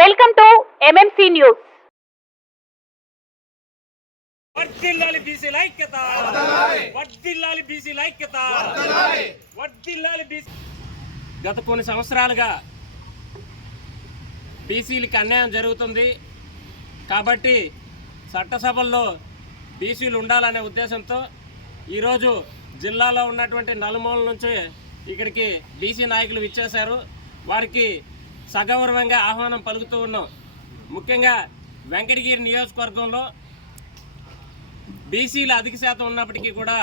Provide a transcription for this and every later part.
Welcome to MMC news. వర్ధిల్లాలి బీసీల ఐక్యత, వర్ధిల్లాలి బీసీల ఐక్యత, వర్ధిల్లాలి బీసీ. గత కొన్ని సంవత్సరాలుగా బీసీలకి అన్యాయం జరుగుతుంది కాబట్టి చట్టసభల్లో బీసీలు ఉండాలనే ఉద్దేశంతో ఈరోజు జిల్లాలో ఉన్నటువంటి నలుమూలల నుంచి ఇక్కడికి బీసీ నాయకులు విచ్చేశారు. వారికి సగౌరవంగా ఆహ్వానం పలుకుతూ ఉన్నాం. ముఖ్యంగా వెంకటగిరి నియోజకవర్గంలో బీసీలు అధిక శాతం ఉన్నప్పటికీ కూడా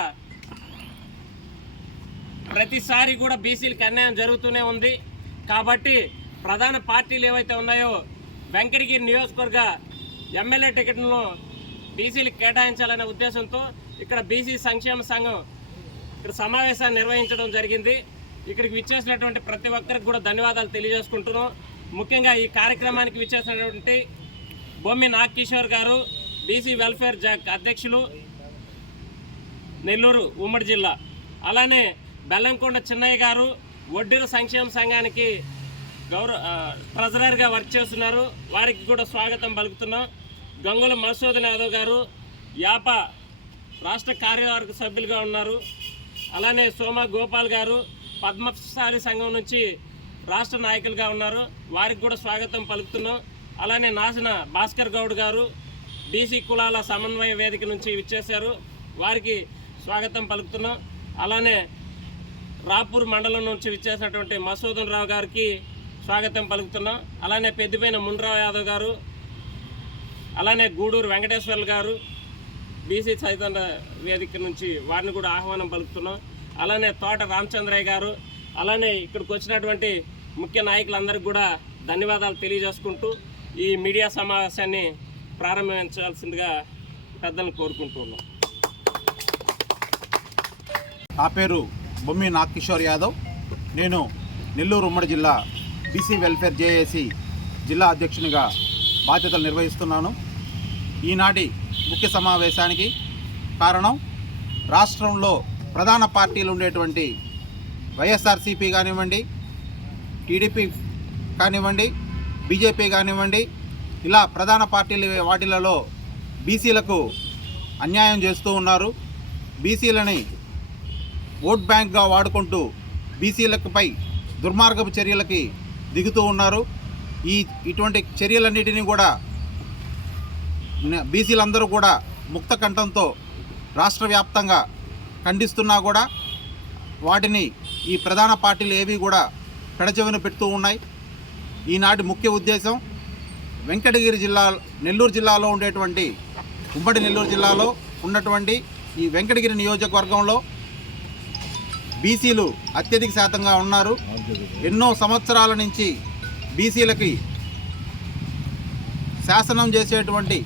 ప్రతిసారి కూడా బీసీలకు అన్యాయం జరుగుతూనే ఉంది. కాబట్టి ప్రధాన పార్టీలు ఏవైతే ఉన్నాయో వెంకటగిరి నియోజకవర్గ ఎమ్మెల్యే టికెట్లను బీసీలకు కేటాయించాలనే ఉద్దేశంతో ఇక్కడ బీసీ సంక్షేమ సంఘం ఇక్కడ సమావేశాన్ని నిర్వహించడం జరిగింది. ఇక్కడికి విచ్చేసినటువంటి ప్రతి ఒక్కరికి కూడా ధన్యవాదాలు తెలియజేసుకుంటున్నాం. ముఖ్యంగా ఈ కార్యక్రమానికి విచ్చేసినటువంటి బొమ్మి నాగకిషోర్ గారు, బీసీ వెల్ఫేర్ అధ్యక్షులు, నెల్లూరు ఉమ్మడి జిల్లా. అలానే బెల్లంకొండ చిన్నయ్య గారు వడ్డీర సంక్షేమ సంఘానికి ట్రెజరర్గా వర్క్ చేస్తున్నారు. వారికి కూడా స్వాగతం పలుకుతున్నాం. గంగుల మధుసూదన్ యాదవ్ గారు యాప రాష్ట్ర కార్యవర్గ సభ్యులుగా ఉన్నారు. అలానే సోమ గోపాల్ గారు పద్మశాలి సంఘం నుంచి రాష్ట్ర నాయకులుగా ఉన్నారు. వారికి కూడా స్వాగతం పలుకుతున్నాం. అలానే నాసిన భాస్కర్ గౌడ్ గారు బీసీ కులాల సమన్వయ వేదిక నుంచి విచ్చేశారు. వారికి స్వాగతం పలుకుతున్నాం. అలానే రాపూర్ మండలం నుంచి విచ్చేసినటువంటి మధుసూదన్ రావు గారికి స్వాగతం పలుకుతున్నాం. అలానే పెద్దిపైన మున్రావు యాదవ్ గారు, అలానే గూడూరు వెంకటేశ్వర్లు గారు బీసీ చైతన్య వేదిక నుంచి వారిని కూడా ఆహ్వానం పలుకుతున్నాం. అలానే తోట రామచంద్రయ్య గారు, అలానే ఇక్కడికి వచ్చినటువంటి ముఖ్య నాయకులందరికీ కూడా ధన్యవాదాలు తెలియజేసుకుంటూ ఈ మీడియా సమావేశాన్ని ప్రారంభించాల్సిందిగా పెద్దలను కోరుకుంటున్నాం. నా పేరు బొమ్మి నాగకిషోర్ యాదవ్. నేను నెల్లూరు ఉమ్మడి జిల్లా బీసీ వెల్ఫేర్ జేఏసీ జిల్లా అధ్యక్షునిగా బాధ్యతలు నిర్వహిస్తున్నాను. ఈనాటి ముఖ్య సమావేశానికి కారణం రాష్ట్రంలో ప్రధాన పార్టీలు ఉండేటువంటి వైఎస్ఆర్సీపీ కానివ్వండి, టీడీపీ కానివ్వండి, బీజేపీ కానివ్వండి, ఇలా ప్రధాన పార్టీలు వాటిలలో బీసీలకు అన్యాయం చేస్తూ ఉన్నారు. బీసీలని ఓట్ బ్యాంక్గా వాడుకుంటూ బీసీలపై దుర్మార్గపు చర్యలకి దిగుతూ ఉన్నారు. ఇటువంటి చర్యలన్నిటినీ కూడా బీసీలందరూ కూడా ముక్త కంఠంతో రాష్ట్ర వ్యాప్తంగా ఖండిస్తున్నా కూడా వాటిని ఈ ప్రధాన పార్టీలు ఏవి కూడా పెడచెవిన పెడుతూ ఉన్నాయి. ఈనాటి ముఖ్య ఉద్దేశం వెంకటగిరి జిల్లా, నెల్లూరు జిల్లాలో ఉండేటువంటి ఉమ్మడి నెల్లూరు జిల్లాలో ఉన్నటువంటి ఈ వెంకటగిరి నియోజకవర్గంలో బీసీలు అత్యధిక శాతంగా ఉన్నారు. ఎన్నో సంవత్సరాల నుంచి బీసీలకి శాసనం చేసేటువంటి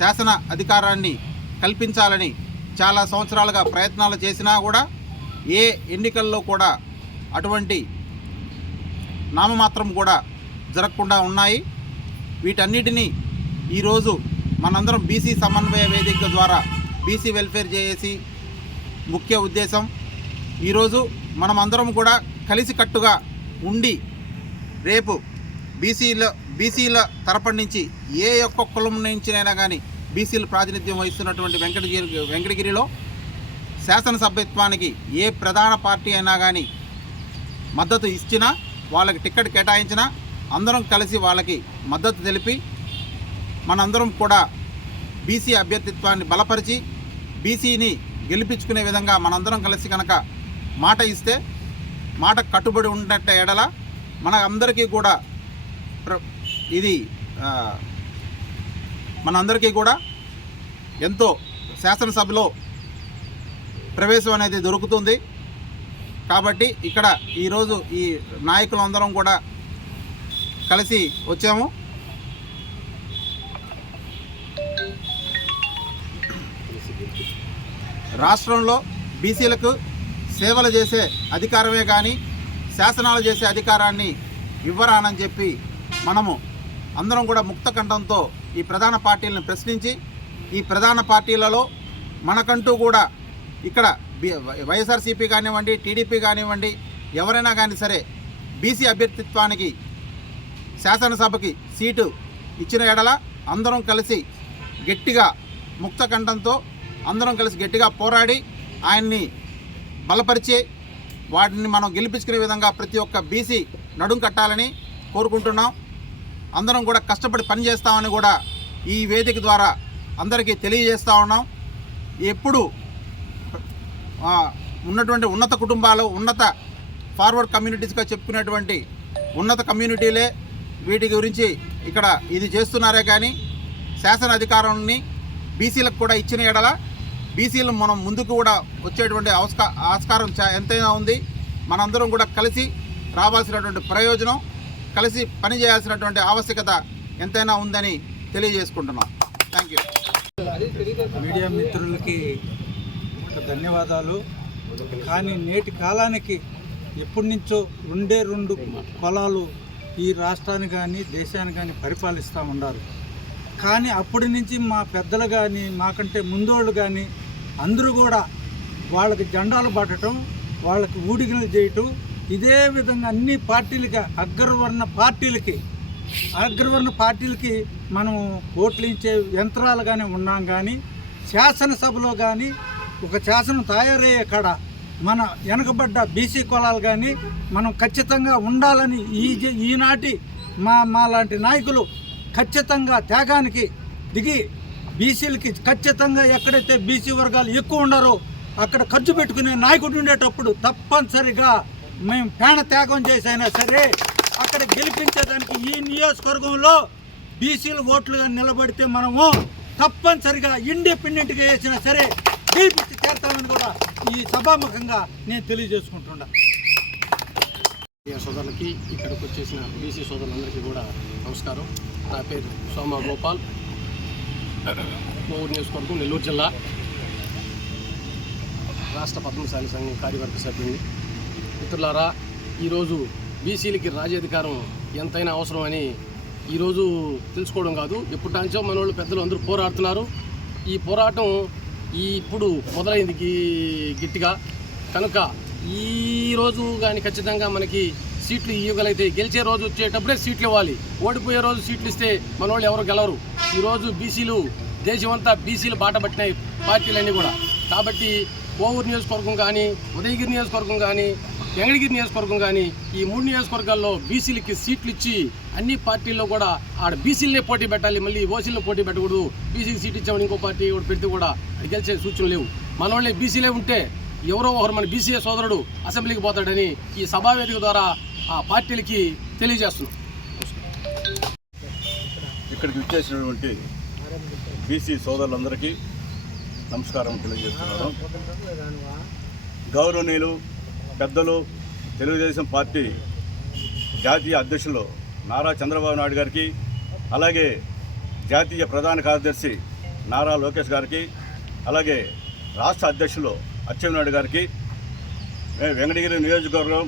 శాసన అధికారాన్ని కల్పించాలని చాలా సంవత్సరాలుగా ప్రయత్నాలు చేసినా కూడా ఏ ఎన్నికల్లో కూడా అటువంటి నామమాత్రం కూడా జరగకుండా ఉన్నాయి. వీటన్నిటినీ ఈరోజు మనందరం బీసీ సమన్వయ వేదిక ద్వారా బీసీ వెల్ఫేర్ జేఏసీ ముఖ్య ఉద్దేశం ఈరోజు మనమందరం కూడా కలిసికట్టుగా ఉండి రేపు బీసీల తరపున నుంచి ఏ ఒక్క కులం నుంచినైనా కానీ బీసీలు ప్రాతినిధ్యం వహిస్తున్నటువంటి వెంకటగిరిలో శాసనసభ్యత్వానికి ఏ ప్రధాన పార్టీ అయినా కానీ మద్దతు ఇచ్చినా, వాళ్ళకి టికెట్ కేటాయించినా అందరం కలిసి వాళ్ళకి మద్దతు తెలిపి మనందరం కూడా బీసీ అభ్యర్థిత్వాన్ని బలపరిచి బీసీని గెలిపించుకునే విధంగా మనందరం కలిసి కనుక మాట ఇస్తే, మాట కట్టుబడి ఉన్నట్టు ఎడల మన అందరికీ కూడా ఇది మనందరికీ కూడా ఎంతో శాసనసభలో ప్రవేశం అనేది దొరుకుతుంది. కాబట్టి ఇక్కడ ఈరోజు ఈ నాయకులందరం కూడా కలిసి వచ్చాము. రాష్ట్రంలో బీసీలకు సేవలు చేసే అధికారమే కానీ శాసనాలు చేసే అధికారాన్ని ఇవ్వరానని చెప్పి మనము అందరం కూడా ముక్త కంఠంతో ఈ ప్రధాన పార్టీలను ప్రశ్నించి, ఈ ప్రధాన పార్టీలలో మనకంటూ కూడా ఇక్కడ వైఎస్ఆర్సీపీ కానివ్వండి, టీడీపీ కానివ్వండి, ఎవరైనా కానీ సరే బీసీ అభ్యర్థిత్వానికి శాసనసభకి సీటు ఇచ్చిన ఎడల అందరం కలిసి గట్టిగా ముక్త కంఠంతో అందరం కలిసి గట్టిగా పోరాడి ఆయన్ని బలపరిచి వాటిని మనం గెలిపించుకునే విధంగా ప్రతి ఒక్క బీసీ నడుం కట్టాలని కోరుకుంటున్నాం. అందరం కూడా కష్టపడి పనిచేస్తామని కూడా ఈ వేదిక ద్వారా అందరికీ తెలియజేస్తూ ఉన్నాం. ఎప్పుడు ఉన్నటువంటి ఉన్నత కుటుంబాలు, ఉన్నత ఫార్వర్డ్ కమ్యూనిటీస్గా చెప్పుకునేటువంటి ఉన్నత కమ్యూనిటీలే వీటి గురించి ఇక్కడ ఇది చేస్తున్నారే కానీ శాసన అధికారాన్ని బీసీలకు కూడా ఇచ్చిన ఎడల బీసీలు మనం ముందుకు కూడా వచ్చేటువంటి ఆస్కారం ఎంతైనా ఉంది. మనందరం కూడా కలిసి రావాల్సినటువంటి ప్రయోజనం, కలిసి పనిచేయాల్సినటువంటి ఆవశ్యకత ఎంతైనా ఉందని తెలియజేసుకుంటున్నాం. Thank you. మీడియా మిత్రులకి ధన్యవాదాలు. కానీ నేటి కాలానికి ఎప్పటి నుంచో రెండు కులాలు ఈ రాష్ట్రాన్ని కానీ దేశాన్ని కానీ పరిపాలిస్తూ ఉన్నారు. కానీ అప్పటి నుంచి మా పెద్దలు కానీ మాకంటే ముందోళ్ళు కానీ అందరూ కూడా వాళ్ళకి జెండాలు పట్టడం, వాళ్ళకి ఊడిగలు చేయటం, ఇదే విధంగా అన్ని పార్టీలకి అగ్రవర్ణ పార్టీలకి మనం ఓట్లు ఇచ్చే యంత్రాలుగానే ఉన్నాం. కానీ శాసనసభలో కానీ ఒక శాసనం తయారయ్యే కాడ మన వెనకబడ్డ బీసీ కులాలు కానీ మనం ఖచ్చితంగా ఉండాలని ఈనాటి మా లాంటి నాయకులు ఖచ్చితంగా త్యాగానికి దిగి బీసీలకి ఖచ్చితంగా ఎక్కడైతే బీసీ వర్గాలు ఎక్కువ ఉన్నారో అక్కడ ఖర్చు పెట్టుకునే నాయకుడు ఉండేటప్పుడు తప్పనిసరిగా మేము ప్రాణ త్యాగం చేసైనా సరే అక్కడ గెలిపించేదానికి ఈ నియోజకవర్గంలో బీసీల ఓట్లుగా నిలబడితే మనము తప్పనిసరిగా ఇండిపెండెంట్గా వేసినా సరే గెలిపించి చేస్తామని కూడా ఈ సభాముఖంగా నేను తెలియజేసుకుంటున్నా. సోదరులకి, ఇక్కడికి వచ్చేసిన బీసీ సోదరులందరికీ కూడా నమస్కారం. నా పేరు సోమ గోపాల్, కోవూరు నియోజకవర్గం, నెల్లూరు జిల్లా, రాష్ట్ర పద్మశాలి సంఘం కార్యవర్గ సభ్యుని. మిత్రులారా, ఈరోజు బీసీలకి రాజ్యాధికారం ఎంతైనా అవసరమని ఈరోజు తెలుసుకోవడం కాదు, ఎప్పటించో మనోళ్ళు పెద్దలు అందరూ పోరాడుతున్నారు. ఈ పోరాటం ఇప్పుడు మొదలైంది గట్టిగా. కనుక ఈరోజు కానీ ఖచ్చితంగా మనకి సీట్లు ఇవ్వగలిగితే, గెలిచే రోజు వచ్చేటప్పుడే సీట్లు ఇవ్వాలి. ఓడిపోయే రోజు సీట్లు ఇస్తే మనోళ్ళు ఎవరు గెలవరు. ఈరోజు బీసీలు దేశమంతా బీసీలు బాట పట్టినాయి పార్టీలన్నీ కూడా. కాబట్టి కోవూరు నియోజకవర్గం కానీ, ఉదయగిరి నియోజకవర్గం కానీ, వెంకటగిరి నియోజకవర్గం కానీ, ఈ 3 నియోజకవర్గాల్లో బీసీలకి సీట్లు ఇచ్చి అన్ని పార్టీల్లో కూడా ఆడ బీసీలనే పోటీ పెట్టాలి. మళ్ళీ ఓసీలను పోటీ పెట్టకూడదు. బీసీకి సీట్ ఇచ్చామని ఇంకో పార్టీ కూడా పెడితే కూడా అది గెలిచే సూచనలు లేవు. మన వాళ్ళే బీసీలే ఉంటే ఎవరో ఒకరు మన బీసీఏ సోదరుడు అసెంబ్లీకి పోతాడని ఈ సభావేదిక ద్వారా ఆ పార్టీలకి తెలియజేస్తున్నాం. ఇక్కడికి విచ్చేసినటువంటి బీసీ సోదరులందరికీ నమస్కారం తెలియజేస్తున్నాను. గౌరవనీయులు పెద్దలు తెలుగుదేశం పార్టీ జాతీయ అధ్యక్షులు నారా చంద్రబాబు నాయుడు గారికి, అలాగే జాతీయ ప్రధాన కార్యదర్శి నారా లోకేష్ గారికి, అలాగే రాష్ట్ర అధ్యక్షులు అచ్చెన్నాయుడు గారికి, వెంకటగిరి నియోజకవర్గం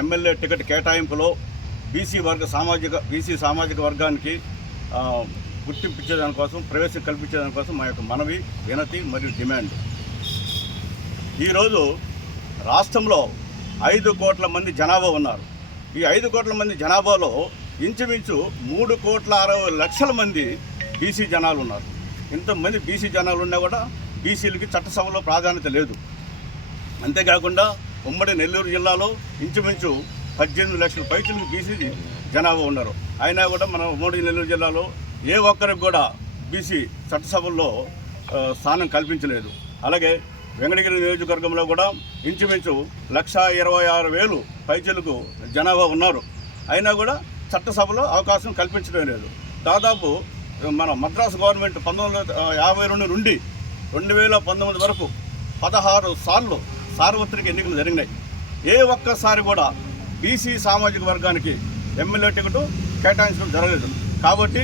ఎమ్మెల్యే టికెట్ కేటాయింపులో బీసీ సామాజిక వర్గానికి గుర్తింపించేదానికోసం, ప్రవేశం కల్పించేదానికోసం మా యొక్క మనవి, వినతి మరియు డిమాండ్. ఈరోజు రాష్ట్రంలో 5 కోట్ల మంది జనాభా ఉన్నారు. ఈ 5 కోట్ల మంది జనాభాలో ఇంచుమించు 3,60,00,000 మంది బీసీ జనాలు ఉన్నారు. ఇంతమంది బీసీ జనాలు ఉన్నా కూడా బీసీలకి చట్టసభలో ప్రాధాన్యత లేదు. అంతేకాకుండా ఉమ్మడి నెల్లూరు జిల్లాలో ఇంచుమించు 18 లక్షల పైచులకు బీసీ జనాభా ఉన్నారు. అయినా కూడా మన ఉమ్మడి నెల్లూరు జిల్లాలో ఏ ఒక్కరికి కూడా బీసీ చట్టసభల్లో స్థానం కల్పించలేదు. అలాగే వెంకటగిరి నియోజకవర్గంలో కూడా ఇంచుమించు 1,26,000 పైచులకు జనాభా ఉన్నారు. అయినా కూడా చట్టసభలో అవకాశం కల్పించడం లేదు. దాదాపు మన మద్రాసు గవర్నమెంట్ 1952 నుండి 2019 వరకు 16 సార్లు సార్వత్రిక ఎన్నికలు జరిగినాయి. ఏ ఒక్కసారి కూడా బీసీ సామాజిక వర్గానికి ఎమ్మెల్యే టికెట్ కేటాయించడం జరగలేదు. కాబట్టి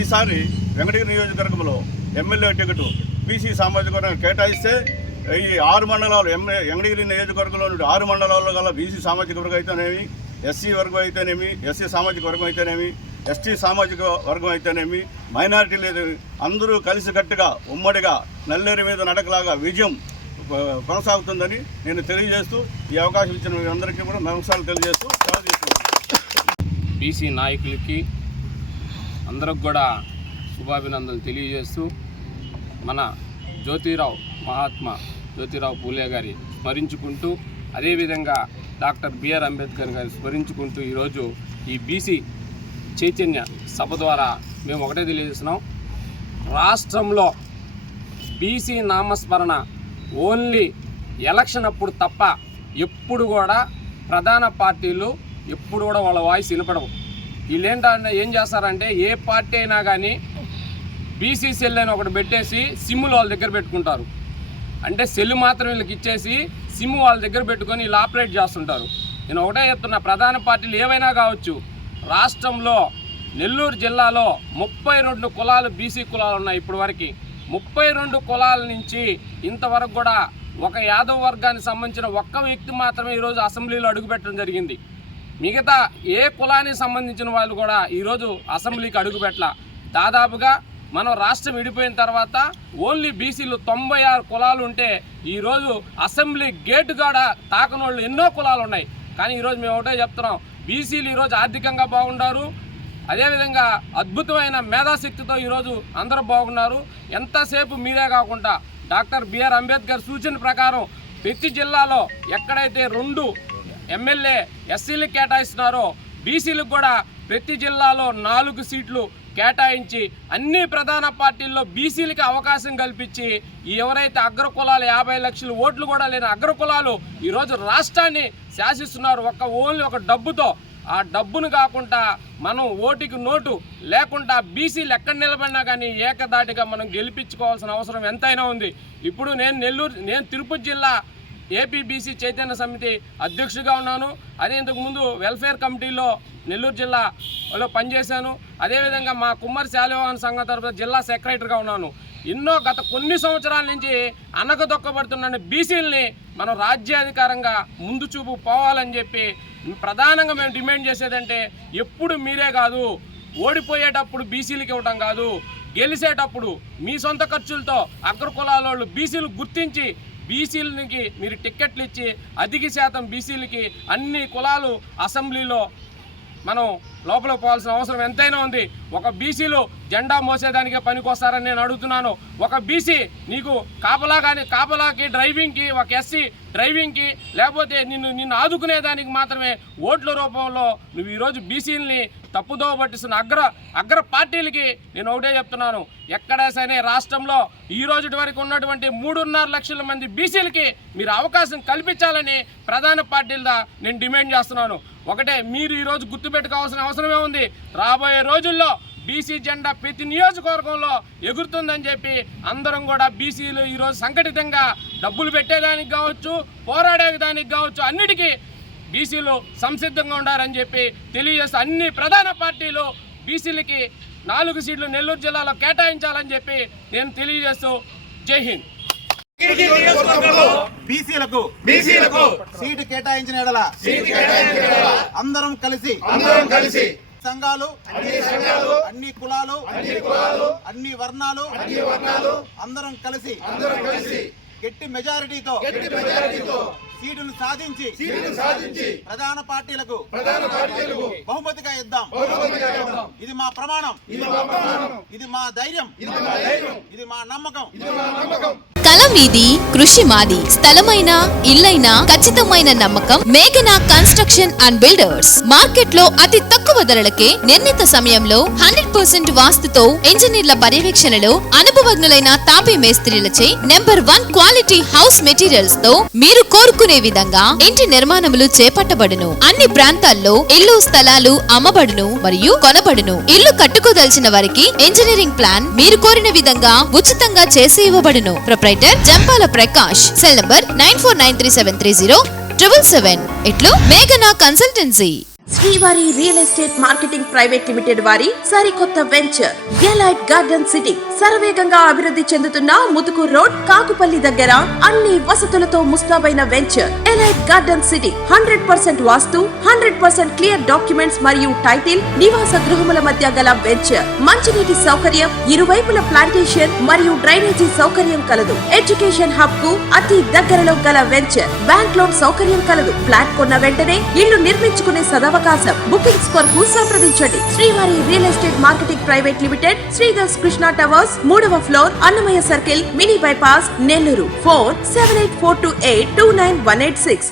ఈసారి వెంకటగిరి నియోజకవర్గంలో ఎమ్మెల్యే టికెట్ బీసీ సామాజిక వర్గానికి కేటాయిస్తే ఈ 6 మండలాలు వెంకటగిరి నియోజకవర్గంలో 6 మండలాల్లో గల బీసీ సామాజిక వర్గం అయితేనేమి, ఎస్సీ వర్గం అయితేనేమి, ఎస్సీ సామాజిక వర్గం అయితేనేమి, ఎస్టీ సామాజిక వర్గం అయితేనేమి, మైనారిటీలు అందరూ కలిసికట్టుగా ఉమ్మడిగా నల్లేరు మీద నడకలాగా విజయం కొనసాగుతుందని నేను తెలియజేస్తూ, ఈ అవకాశం ఇచ్చిన మీ అందరికీ కూడా నమస్కారాలు తెలియజేస్తూ బీసీ నాయకులకి, అందరికి కూడా శుభాభినందనలు తెలియజేస్తూ మన మహాత్మా జ్యోతిరావు పూలే గారి స్మరించుకుంటూ అదేవిధంగా డాక్టర్ బిఆర్ అంబేద్కర్ గారిని స్మరించుకుంటూ ఈరోజు ఈ బీసీ చైతన్య సభ ద్వారా మేము ఒకటే తెలియజేస్తున్నాం. రాష్ట్రంలో బీసీ నామస్మరణ ఓన్లీ ఎలక్షన్ అప్పుడు తప్ప ఎప్పుడు కూడా ప్రధాన పార్టీలు ఎప్పుడు కూడా వాళ్ళ వాయిస్ వినపడవు. వీళ్ళేంటంటే ఏం చేస్తారంటే ఏ పార్టీ అయినా కానీ బీసీ సెల్ అని ఒకటి పెట్టేసి సిమ్ములు వాళ్ళ దగ్గర పెట్టుకుంటారు. అంటే సెల్ మాత్రం వీళ్ళకి ఇచ్చేసి సిమ్ వాళ్ళ దగ్గర పెట్టుకొని వీళ్ళు ఆపరేట్ చేస్తుంటారు. నేను ఒకటే చెప్తున్నా, ప్రధాన పార్టీలు ఏవైనా కావచ్చు, రాష్ట్రంలో నెల్లూరు జిల్లాలో 32 కులాలు బీసీ కులాలు ఉన్నాయి. ఇప్పటి వరకు 32 కులాల నుంచి ఇంతవరకు కూడా ఒక యాదవ వర్గానికి సంబంధించిన ఒక్క వ్యక్తి మాత్రమే ఈరోజు అసెంబ్లీలో అడుగుపెట్టడం జరిగింది. మిగతా ఏ కులానికి సంబంధించిన వాళ్ళు కూడా ఈరోజు అసెంబ్లీకి అడుగుపెట్టల. దాదాపుగా మనం రాష్ట్రం విడిపోయిన తర్వాత ఓన్లీ బీసీలు 96 కులాలు ఉంటే ఈరోజు అసెంబ్లీ గేటు కాడ తాకనోళ్ళు ఎన్నో కులాలు ఉన్నాయి. కానీ ఈరోజు మేము ఒకటే చెప్తున్నాం, బీసీలు ఈరోజు ఆర్థికంగా బాగున్నారు, అదేవిధంగా అద్భుతమైన మేధాశక్తితో ఈరోజు అందరూ బాగున్నారు. ఎంతసేపు మీరే కాకుండా డాక్టర్ బిఆర్ అంబేద్కర్ సూచన ప్రకారం ప్రతి జిల్లాలో ఎక్కడైతే 2 ఎమ్మెల్యే ఎస్సీలకు కేటాయిస్తున్నారో బీసీలకు కూడా ప్రతి జిల్లాలో 4 సీట్లు కేటాయించి అన్ని ప్రధాన పార్టీల్లో బీసీలకి అవకాశం కల్పించి ఎవరైతే అగ్రకులాలు 50 లక్షల ఓట్లు కూడా లేని అగ్రకులాలు ఈరోజు రాష్ట్రాన్ని శాసిస్తున్నారు ఓన్లీ ఒక డబ్బుతో. ఆ డబ్బును కాకుండా మనం ఓటుకి నోటు లేకుండా బీసీలు ఎక్కడ నిలబడినా కానీ ఏకదాటిగా మనం గెలిపించుకోవాల్సిన అవసరం ఎంతైనా ఉంది. ఇప్పుడు నేను తిరుపతి జిల్లా ఏపీబీసీ చైతన్య సమితి అధ్యక్షుడిగా ఉన్నాను. అదే ఇంతకుముందు వెల్ఫేర్ కమిటీలో నెల్లూరు జిల్లాలో పనిచేశాను. అదేవిధంగా మా కుమ్మరి శాలివాహన సంఘం తరఫున జిల్లా సెక్రటరీగా ఉన్నాను. గత కొన్ని సంవత్సరాల నుంచి అనగదొక్కబడుతున్న బీసీలని మనం రాజ్యాధికారంగా ముందు చూపు పోవాలని చెప్పి ప్రధానంగా మేము డిమాండ్ చేసేదంటే, ఎప్పుడు మీరే కాదు, ఓడిపోయేటప్పుడు బీసీలకి ఇవ్వడం కాదు, గెలిచేటప్పుడు మీ సొంత ఖర్చులతో అగ్రకులాల వాళ్ళు బీసీలు గుర్తించి బీసీలకి మీరు టిక్కెట్లు ఇచ్చి అధిక శాతం బీసీలకి అన్ని కులాలు అసెంబ్లీలో మనం లోపల పోవాల్సిన అవసరం ఎంతైనా ఉంది. ఒక బీసీలు జెండా మోసేదానికే పనికొస్తారని నేను అడుగుతున్నాను. ఒక బీసీ నీకు కాపలాకి డ్రైవింగ్కి, ఒక ఎస్సీ డ్రైవింగ్కి, లేకపోతే నిన్ను ఆదుకునేదానికి మాత్రమే ఓట్ల రూపంలో నువ్వు ఈరోజు బీసీలని తప్పుదోవ పట్టిస్తున్న అగ్ర పార్టీలకి నేను ఒకటే చెప్తున్నాను, ఎక్కడా సరే రాష్ట్రంలో ఈ రోజు వరకు ఉన్నటువంటి 3.5 లక్షల మంది బీసీలకి మీరు అవకాశం కల్పించాలని ప్రధాన పార్టీలదా నేను డిమాండ్ చేస్తున్నాను. ఒకటే, మీరు ఈరోజు గుర్తుపెట్టుకోవాల్సిన అవసరమే ఉంది. రాబోయే రోజుల్లో బీసీ జెండా ప్రతి నియోజకవర్గంలో ఎగురుతుందని చెప్పి అందరం కూడా బీసీలు ఈరోజు సంఘటితంగా డబ్బులు పెట్టేదానికి కావచ్చు, పోరాడేదానికి కావచ్చు, అన్నిటికీ బీసీలు సంసిద్ధంగా ఉండాలని చెప్పి తెలియజేస్తూ అన్ని ప్రధాన పార్టీలు బీసీలకి 4 సీట్లు నెల్లూరు జిల్లాలో కేటాయించాలని చెప్పి నేను తెలియజేస్తూ జై హింద్. బీసీలకు సీటు కేటాయించిన ఎడల అందరం కలిసి సంఘాలు, అన్ని కులాలు, అన్ని వర్ణాలు అందరం కలిసి గట్టి మెజారిటీతో సీటును సాధించి ప్రధాన పార్టీలకు బహుమతిగా ఇద్దాం. ఇది మా ప్రమాణం, ఇది మా ధైర్యం, ఇది మా నమ్మకం. కల మీది, కృషి మాది. స్థలమైన, ఇల్లైనా ఖచ్చితమైన నమ్మకం మేఘనా కన్స్ట్రక్షన్ అండ్ బిల్డర్స్. మార్కెట్ లో అతి తక్కువ ధరలకే నిర్ణీత సమయంలో 100% వాస్తుతో ఇంజనీర్ల పర్యవేక్షణలో అనుభవజ్ఞులైన తాపీ మేస్త్రీలచే నెంబర్ 1 క్వాలిటీ హౌస్ మెటీరియల్స్ తో మీరు కోరుకునే విధంగా ఇంటి నిర్మాణములు చేపట్టబడును. అన్ని ప్రాంతాల్లో ఇల్లు స్థలాలు అమ్మబడును మరియు కొనబడును. ఇల్లు కట్టుకోదలిచిన వారికి ఇంజనీరింగ్ ప్లాన్ మీరు కోరిన విధంగా ఉచితంగా చేసి ఇవ్వబడును. Proprietor Jampala Prakash. Cell number 9493307777. ఇట్లు మేఘనా consultancy. Srivari real estate marketing private limited వారి సరికొత్త వెంచర్ ఎలైట్ గార్డెన్ సిటీ. శరవేగంగా అభివృద్ధి చెందుతున్న ముతుకూరు రోడ్, కాకుపల్లి దగ్గర అన్ని వసతులతో ముస్తాబైన వెంచర్ ఎలైట్ గార్డెన్ సిటీ. 100% వాస్తు, 100% క్లియర్ డాక్యుమెంట్స్ మరియు టైటిల్. నివాస గృహముల మధ్య గల వెంచర్. మంచినీటి సౌకర్యం, ఇరువైపుల ప్లాంటేషన్ మరియు డ్రైనేజీ సౌకర్యం కలదు. ఎడ్యుకేషన్ హబ్ కు అతి దగ్గరలో గల వెంచర్. బ్యాంక్ లోన్ సౌకర్యం కలదు. ఫ్లాట్ కొన్న వెంటనే ఇల్లు నిర్మించుకునే సదా అవకాశం. బుకింగ్స్ కొరకు సంప్రదించండి. Srivari real estate marketing private limited, Sridhar's Krishna towers, 3వ floor, Annamayya circle, mini bypass, Nellore. Phone 7842829186.